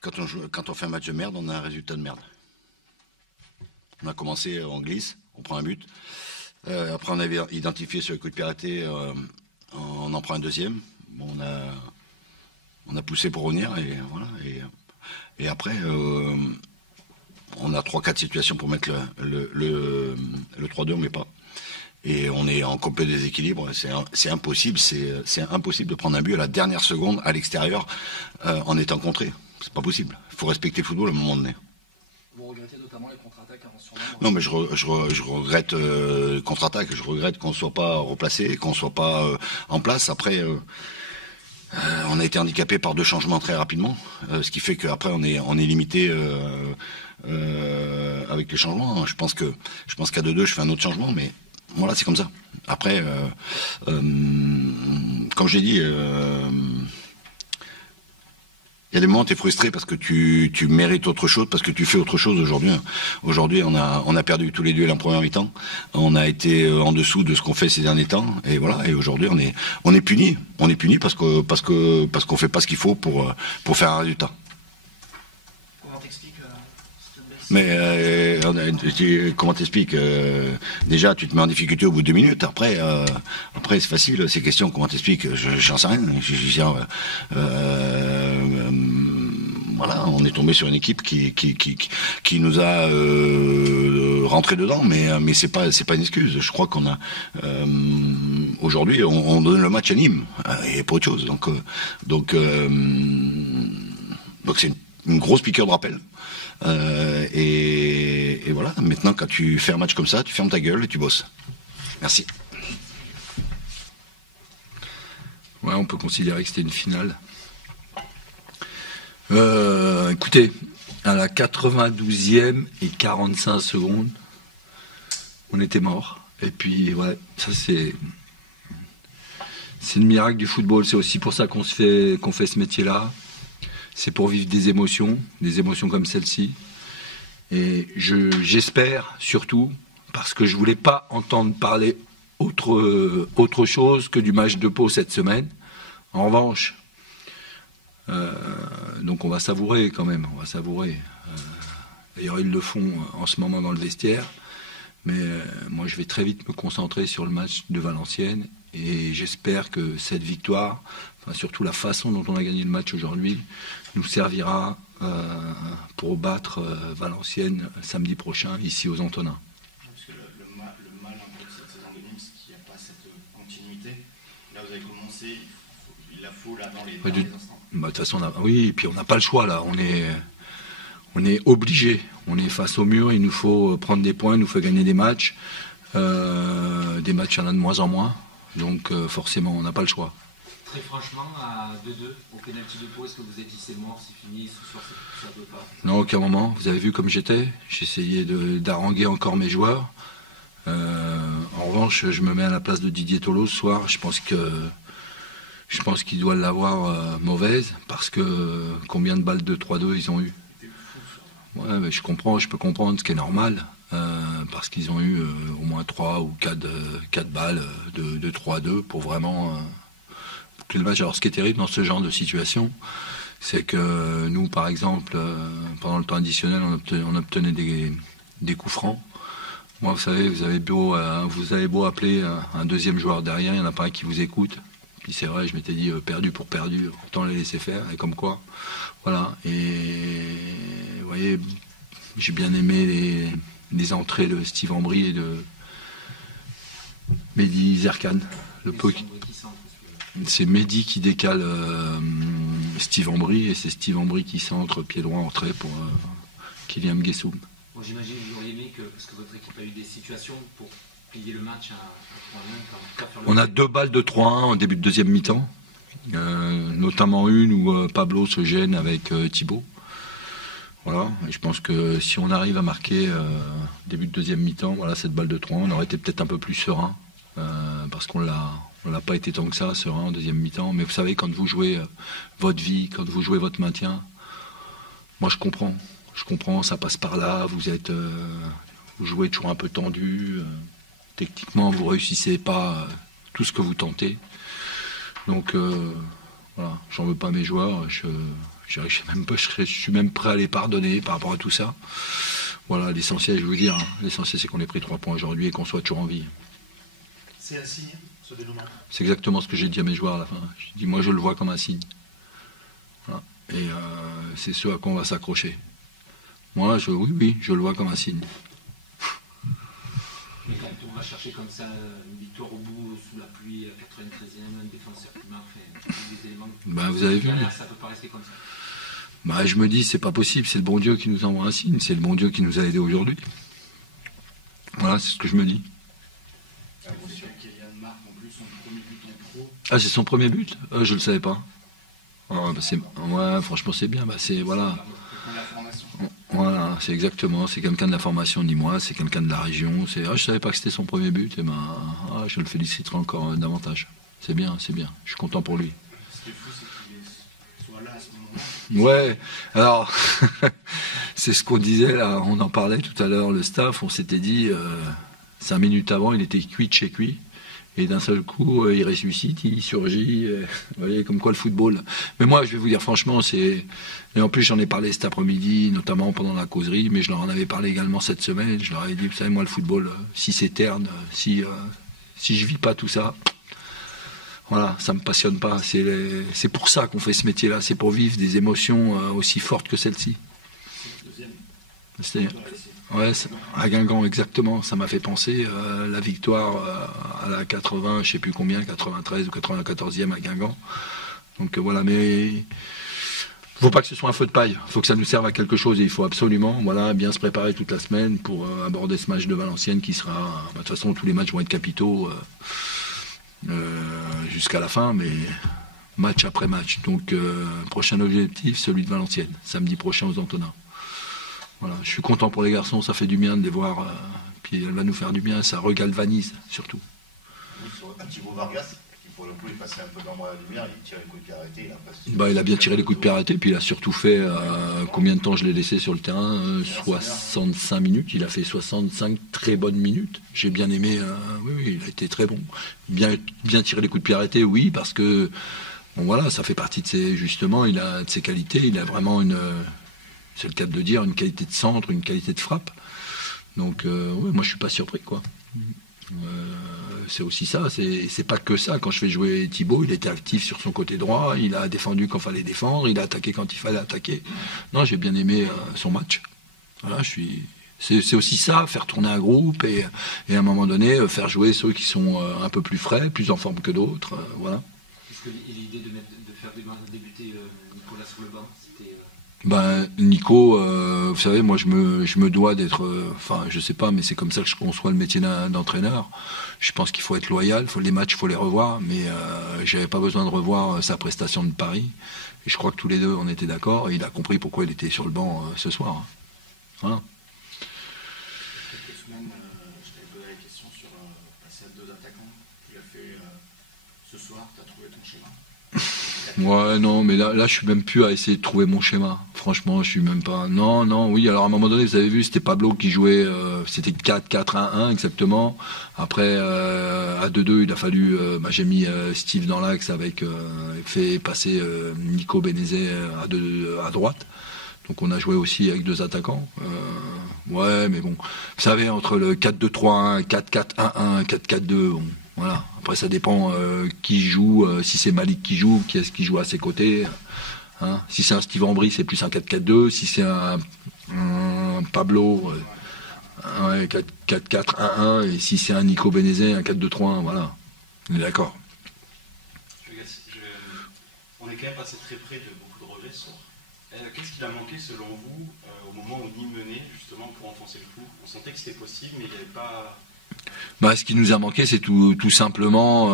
Quand on fait un match de merde, on a un résultat de merde. On a commencé, on glisse, on prend un but. Après, on avait identifié sur le coup de pied arrêté, on en prend un deuxième. Bon, on a poussé pour revenir et voilà. Et après, on a 3-4 situations pour mettre le 3-2, on met pas. Et on est en complet déséquilibre. C'est impossible. C'est impossible de prendre un but à la dernière seconde à l'extérieur en étant contré. C'est pas possible. Il faut respecter le football à un moment donné. Vous regrettez notamment les contre-attaques avant sur Non, mais je regrette contre-attaque. Je regrette qu'on soit pas replacé, qu'on soit pas en place. Après, on a été handicapé par 2 changements très rapidement, ce qui fait qu'après on est limité avec les changements. Je pense qu'à 2-2, je fais un autre changement, mais voilà, c'est comme ça. Après, comme j'ai dit. Il y a des moments où tu es frustré parce que tu mérites autre chose, parce que tu fais autre chose aujourd'hui. Aujourd'hui, on a perdu tous les duels en première mi-temps. On a été en dessous de ce qu'on fait ces derniers temps. Et voilà. Et aujourd'hui, on est puni. On est puni parce qu'on fait pas ce qu'il faut pour faire un résultat. Comment t'expliques cette baisse? Mais comment t'expliques déjà, tu te mets en difficulté au bout de 2 minutes. Après, c'est facile. Ces questions, comment t'expliques? J'en sais rien. Voilà, on est tombé sur une équipe qui nous a rentré dedans, mais c'est pas une excuse. Je crois qu'on a aujourd'hui, on donne le match à Nîmes et pas autre chose. Donc c'est une grosse piqûre de rappel. Et voilà, maintenant quand tu fais un match comme ça, tu fermes ta gueule et tu bosses. Merci. Ouais, on peut considérer que c'était une finale. Écoutez, à la 92e et 45 secondes, on était mort. Et puis, ouais, ça c'est le miracle du football. C'est aussi pour ça qu'on fait ce métier-là. C'est pour vivre des émotions comme celle-ci. Et j'espère surtout, parce que je voulais pas entendre parler autre chose que du match de Pau cette semaine. En revanche, donc on va savourer quand même, on va savourer. D'ailleurs ils le font en ce moment dans le vestiaire, mais moi je vais très vite me concentrer sur le match de Valenciennes et j'espère que cette victoire, enfin surtout la façon dont on a gagné le match aujourd'hui, nous servira pour battre Valenciennes samedi prochain ici aux Antonins. Parce que le mal un peu de cette saison de Nîmes, c'est qu'il n'y a pas cette continuité. Là vous avez commencé, il la faut là dans les instants. De toute façon, oui, et puis on n'a pas le choix là. On est obligé. On est face au mur. Il nous faut prendre des points. Il nous faut gagner des matchs. Des matchs, il y en a de moins en moins. Donc forcément, on n'a pas le choix. Très franchement, à 2-2 au pénalty de Pau, est-ce que vous avez dit c'est mort, c'est fini, ce soir ça ne peut pas? Non, aucun moment. Vous avez vu comme j'étais. J'essayais d'haranguer encore mes joueurs. En revanche, je me mets à la place de Didier Tolo ce soir. Je pense qu'il doit l'avoir mauvaise, parce que combien de balles de 3-2 ils ont eu? Ouais, mais je peux comprendre, ce qui est normal, parce qu'ils ont eu au moins 3 ou 4 balles de 3-2 pour vraiment boucler le match. Alors ce qui est terrible dans ce genre de situation, c'est que nous, par exemple, pendant le temps additionnel, on obtenait des coups francs. Moi, vous savez, vous avez beau appeler un deuxième joueur derrière, il n'y en a pas un qui vous écoute. Puis c'est vrai, je m'étais dit perdu pour perdu, autant les laisser faire, et comme quoi. Voilà, et vous voyez, j'ai bien aimé les entrées de Steve Ambry et de Mehdi Zerkan. C'est Mehdi qui décale Steve Ambry, et c'est Steve Ambry qui centre pied droit entrée pour Kylian Guessoum. Bon, j'imagine que vous auriez aimé parce que votre équipe a eu des situations pour plier le match à 3-1. On a 2 balles de 3-1 en début de deuxième mi-temps, notamment une où Pablo se gêne avec Thibaut. Voilà, et je pense que si on arrive à marquer début de deuxième mi-temps, voilà, cette balle de 3-1, on aurait été peut-être un peu plus serein, parce qu'on l'a pas été tant que ça, serein en deuxième mi-temps. Mais vous savez, quand vous jouez votre vie, quand vous jouez votre maintien, moi je comprends, ça passe par là, vous jouez toujours un peu tendu, techniquement vous réussissez pas tout ce que vous tentez. Donc Voilà, j'en veux pas à mes joueurs. Je suis même prêt à les pardonner par rapport à tout ça. Voilà, l'essentiel, je veux dire, hein, l'essentiel c'est qu'on ait pris 3 points aujourd'hui et qu'on soit toujours en vie. C'est un signe, ce dénouement. C'est exactement ce que j'ai dit à mes joueurs à la fin. Je dis, moi je le vois comme un signe. Voilà. Et c'est ce à quoi on va s'accrocher. Moi, oui, je le vois comme un signe. Mais quand on va chercher comme ça une victoire au bout, sous la pluie, à 93e, un défenseur qui marque, des éléments. Ben, vous avez vu. Ça peut pas rester comme ça. Bah, je me dis, c'est pas possible, c'est le bon Dieu qui nous envoie un signe, c'est le bon Dieu qui nous a aidés aujourd'hui. Voilà, c'est ce que je me dis. Kylian marque en plus son premier but en pro. Ah, c'est son premier but? Je le savais pas. Ah, bah, ouais, franchement, c'est bien. Bah, c'est, voilà. Voilà, c'est exactement, c'est quelqu'un de la formation, ni moi, c'est quelqu'un de la région. Je savais pas que c'était son premier but, et ben, je le féliciterai encore davantage. C'est bien, je suis content pour lui. Ce qui est fou, c'est qu'il soit là à ce moment-là. Ouais, alors, c'est ce qu'on disait là, on en parlait tout à l'heure, le staff, on s'était dit, 5 minutes avant, il était cuit de chez cuit. Et d'un seul coup, il ressuscite, il surgit, vous voyez, comme quoi le football. Mais moi, je vais vous dire franchement, et en plus j'en ai parlé cet après-midi, notamment pendant la causerie, mais je leur en avais parlé également cette semaine, je leur ai dit, vous savez, moi le football, si c'est terne, si je vis pas tout ça, voilà, ça me passionne pas. C'est pour ça qu'on fait ce métier-là, c'est pour vivre des émotions aussi fortes que celle-ci. Ouais, à Guingamp, exactement. Ça m'a fait penser la victoire à la 80, je sais plus combien, 93 ou 94e à Guingamp. Donc voilà, mais il ne faut pas que ce soit un feu de paille. Il faut que ça nous serve à quelque chose et il faut absolument bien se préparer toute la semaine pour aborder ce match de Valenciennes qui sera... de toute façon, tous les matchs vont être capitaux jusqu'à la fin, mais match après match. Donc, prochain objectif, celui de Valenciennes, samedi prochain aux Antonins. Voilà, je suis content pour les garçons, ça fait du bien de les voir, puis elle va nous faire du bien, ça regalvanise surtout. Oui, sur un Thibaut Vargas, qui pour le coup est passé un peu dans la lumière, il tire les coups de pied arrêtés. Il a bien tiré les coups de pied arrêtés, puis il a surtout fait, combien de temps je l'ai laissé sur le terrain 65 minutes, il a fait 65 très bonnes minutes, j'ai bien aimé, oui, il a été très bon. Bien tiré les coups de pied arrêtés, oui, parce que, bon voilà, ça fait partie de ses qualités, il a vraiment c'est le cas de dire, une qualité de centre, une qualité de frappe. Donc, ouais, moi, je suis pas surpris, quoi. C'est aussi ça, c'est pas que ça. Quand je fais jouer Thibaut, il était actif sur son côté droit, il a défendu quand il fallait défendre, il a attaqué quand il fallait attaquer. Non, j'ai bien aimé son match. Voilà, c'est aussi ça, faire tourner un groupe et à un moment donné, faire jouer ceux qui sont un peu plus frais, plus en forme que d'autres. Voilà. Est-ce que l'idée de faire débuter Nicolas sur le banc, c'était... Nico, vous savez, moi je me dois d'être, je sais pas, mais c'est comme ça que je conçois le métier d'entraîneur. Je pense qu'il faut être loyal, les matchs, il faut les revoir, mais j'avais pas besoin de revoir sa prestation de Paris. Et je crois que tous les deux, on était d'accord, et il a compris pourquoi il était sur le banc ce soir. Voilà. Quelques semaines, je t'avais posé la question sur passer à 2 attaquants. Tu l'as fait ce soir, tu as trouvé ton schéma. Ouais, non, mais là, je suis même plus à essayer de trouver mon schéma. Franchement, je suis même pas... Non, oui, alors à un moment donné, vous avez vu, c'était Pablo qui jouait, c'était 4-4-1-1 exactement. Après, à 2-2, il a fallu... j'ai mis Steve dans l'axe avec... fait passer Nico Benezet à droite. Donc on a joué aussi avec 2 attaquants. Ouais, mais bon, vous savez, entre le 4-2-3-1, 4-4-1-1, 4-4-2, bon... Voilà. Après, ça dépend qui joue, si c'est Malik qui joue, qui est-ce qui joue à ses côtés. Hein. Si c'est un Steve Ambry, c'est plus un 4-4-2. Si c'est un Pablo, 4-4-1-1. Et si c'est un Nico Benezet, un 4-2-3-1. Voilà. On est d'accord. On est quand même passé très près de beaucoup de rejets. Qu'est-ce qu'il a manqué, selon vous, au moment où Nîmes menait, justement, pour enfoncer le clou? On sentait que c'était possible, mais il n'y avait pas... Ce qui nous a manqué, c'est tout simplement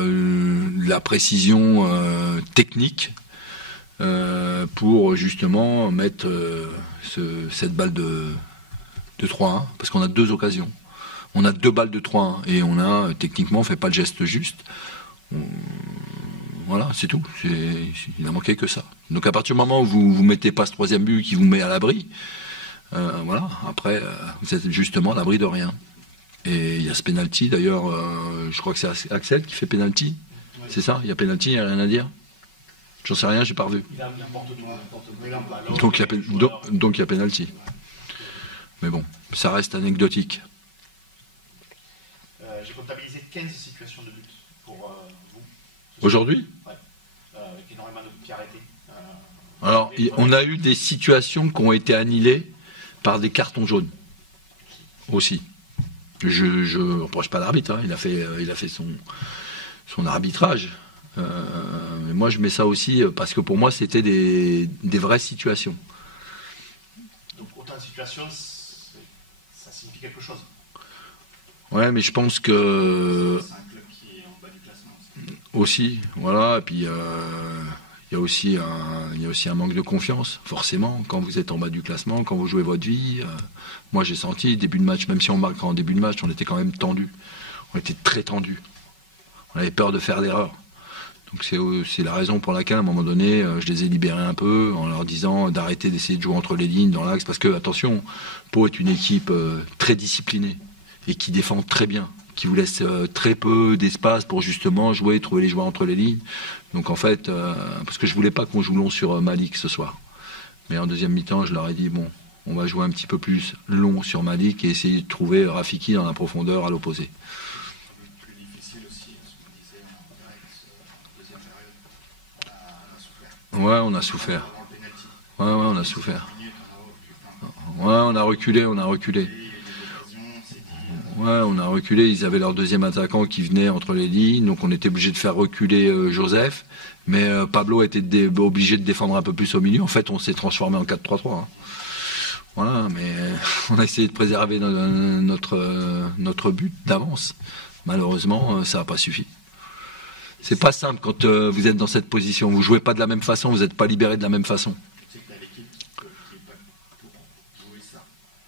la précision technique pour justement mettre cette balle de 3-1, parce qu'on a 2 occasions. On a 2 balles de 3-1 et on a techniquement fait pas le geste juste. Voilà, c'est tout. Il n'a manqué que ça. Donc à partir du moment où vous mettez pas ce 3e but qui vous met à l'abri, voilà. Après, vous êtes justement à l'abri de rien. Et il y a ce pénalty, d'ailleurs, je crois que c'est Axel qui fait pénalty. Ouais. C'est ça? Il y a pénalty, il n'y a rien à dire? J'en sais rien, j'ai pas revu. Il apporte tout, Mais là, Donc il y a pénalty. Mais bon, ça reste anecdotique. J'ai comptabilisé 15 situations de but pour vous. Aujourd'hui, Avec énormément de coups arrêtés. alors, on a eu des situations qui ont été annihilées par des cartons jaunes. Aussi. Je ne reproche pas l'arbitre, hein. Il a fait son arbitrage. Mais moi, je mets ça aussi parce que pour moi, c'était des vraies situations. Donc, autant de situations, ça signifie quelque chose. Ouais, mais je pense que C'est un club qui est en bas du classement. aussi, voilà, et puis il y a aussi un manque de confiance, forcément, quand vous êtes en bas du classement, quand vous jouez votre vie. Moi, j'ai senti, début de match, même si on marque en début de match, on était quand même tendu. On était très tendu. On avait peur de faire d'erreurs. Donc c'est la raison pour laquelle, à un moment donné, je les ai libérés un peu en leur disant d'arrêter d'essayer de jouer entre les lignes, dans l'axe, parce que, attention, Pau est une équipe très disciplinée et qui défend très bien, qui vous laisse très peu d'espace pour justement jouer, trouver les joueurs entre les lignes. Donc en fait, parce que je voulais pas qu'on joue long sur Malik ce soir. Mais en deuxième mi-temps, je leur ai dit, bon, on va jouer un petit peu plus long sur Malik et essayer de trouver Rafiki dans la profondeur à l'opposé. Plus difficile aussi, ce qu'on disait en deuxième période. On a souffert. Ouais, on a souffert. Avant le penalty. Ouais, on a souffert. 10 minutes, Ouais, on a reculé. Ouais, on a reculé. Ils avaient leur deuxième attaquant qui venait entre les lignes, donc on était obligé de faire reculer Joseph. Mais Pablo était obligé de défendre un peu plus au milieu. En fait, on s'est transformé en 4-3-3. Hein. Voilà, mais on a essayé de préserver notre but d'avance. Malheureusement, ça n'a pas suffi. C'est pas simple quand vous êtes dans cette position. Vous jouez pas de la même façon, vous n'êtes pas libéré de la même façon. Tu sais que tu as l'équipe qui est pas pour jouer ça,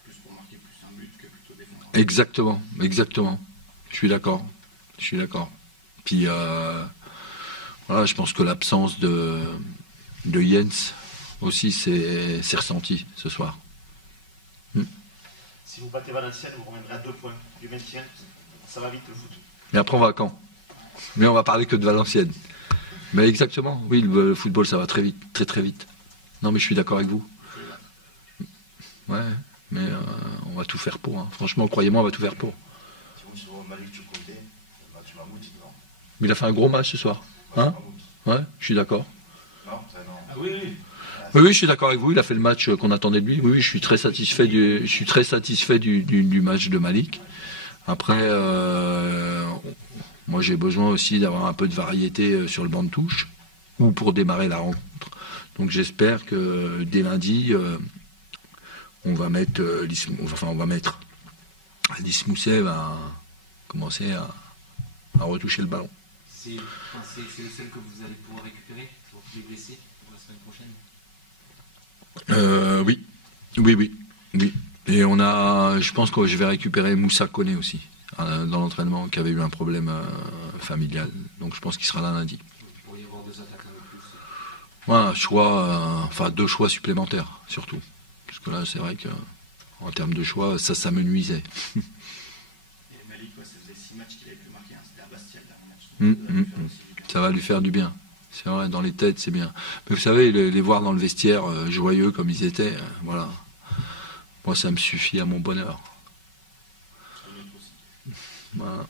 plus pour marquer plus un but que plutôt défendre. Exactement. Je suis d'accord. Puis voilà, je pense que l'absence de Jens aussi s'est ressenti ce soir. Si vous battez Valenciennes, vous reviendrez à 2 points du maintien. Ça va vite le foot. Mais après on va à Caen. Mais on va parler que de Valenciennes. Mais exactement, oui, le football ça va très vite, très vite. Non mais je suis d'accord avec vous. Ouais, mais on va tout faire pour. Hein. Franchement, croyez-moi, on va tout faire pour. Mais il a fait un gros match ce soir. Hein? Ouais, je suis d'accord. Oui, je suis d'accord avec vous. Il a fait le match qu'on attendait de lui. Oui, je suis très satisfait du match de Malik. Après, moi j'ai besoin aussi d'avoir un peu de variété sur le banc de touche ou pour démarrer la rencontre. Donc j'espère que dès lundi, on va mettre Lys Mousset va commencer à retoucher le ballon. C'est le seul que vous allez pouvoir récupérer pour les blessés pour la semaine prochaine. Oui. Et je pense que je vais récupérer Moussa Koné aussi dans l'entraînement qui avait eu un problème familial. Donc je pense qu'il sera là lundi. Il pourrait y avoir 2 attaquants de plus. Ouais, 2 choix supplémentaires surtout. Parce que là c'est vrai que en termes de choix, ça me nuisait. Et Malik, ça faisait 6 matchs qu'il avait pu marquer. C'était à Bastia le dernier match. Ça va lui faire du bien. C'est vrai, dans les têtes, c'est bien. Mais vous savez, les voir dans le vestiaire joyeux comme ils étaient, voilà. Moi, ça me suffit à mon bonheur. Voilà.